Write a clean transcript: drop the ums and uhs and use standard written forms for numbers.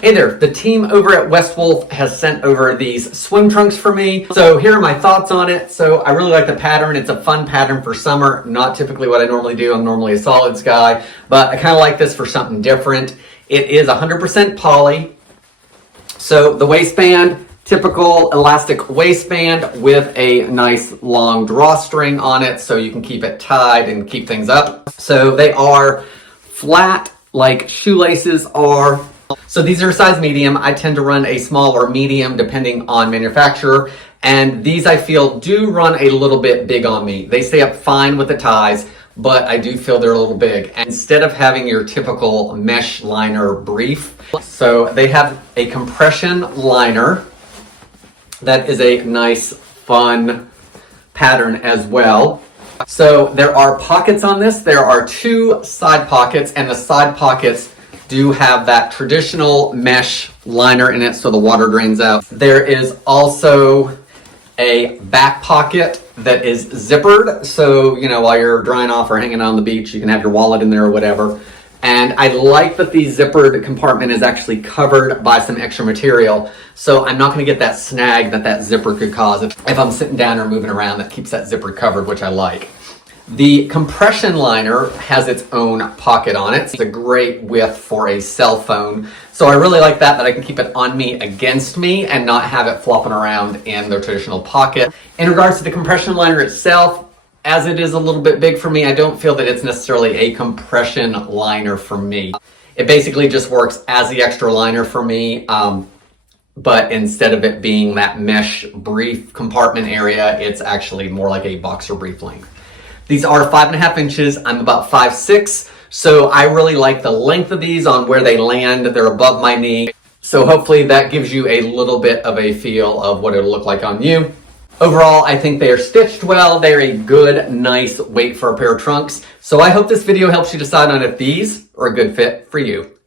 Hey there, the team over at West Wolf has sent over these swim trunks for me. So here are my thoughts on it. So I really like the pattern. It's a fun pattern for summer. Not typically what I normally do. I'm normally a solids guy, but I kind of like this for something different. It is 100% poly. So the waistband, typical elastic waistband with a nice long drawstring on it so you can keep it tied and keep things up. So they are flat like shoelaces are. So these are size medium. I tend to run a small or medium depending on manufacturer. And these I feel do run a little bit big on me. They stay up fine with the ties, but I do feel they're a little big. And instead of having your typical mesh liner brief, so they have a compression liner that is a nice, fun pattern as well. So there are pockets on this. There are 2 side pockets, and the side pockets do have that traditional mesh liner in it so the water drains out. There is also a back pocket that is zippered, so while you're drying off or hanging out on the beach, you can have your wallet in there or whatever. And I like that the zippered compartment is actually covered by some extra material, so I'm not going to get that snag that zipper could cause if I'm sitting down or moving around. That keeps that zipper covered, which I like. The compression liner has its own pocket on it. It's a great width for a cell phone. So I really like that I can keep it on me against me and not have it flopping around in the traditional pocket. In regards to the compression liner itself, as it is a little bit big for me, I don't feel that it's necessarily a compression liner for me. It basically just works as the extra liner for me. But instead of it being that mesh brief compartment area, it's actually more like a boxer brief length. These are 5.5 inches. I'm about 5'6", so I really like the length of these on where they land. They're above my knee. So hopefully that gives you a little bit of a feel of what it'll look like on you. Overall, I think they are stitched well. They're a good, nice weight for a pair of trunks. So I hope this video helps you decide on if these are a good fit for you.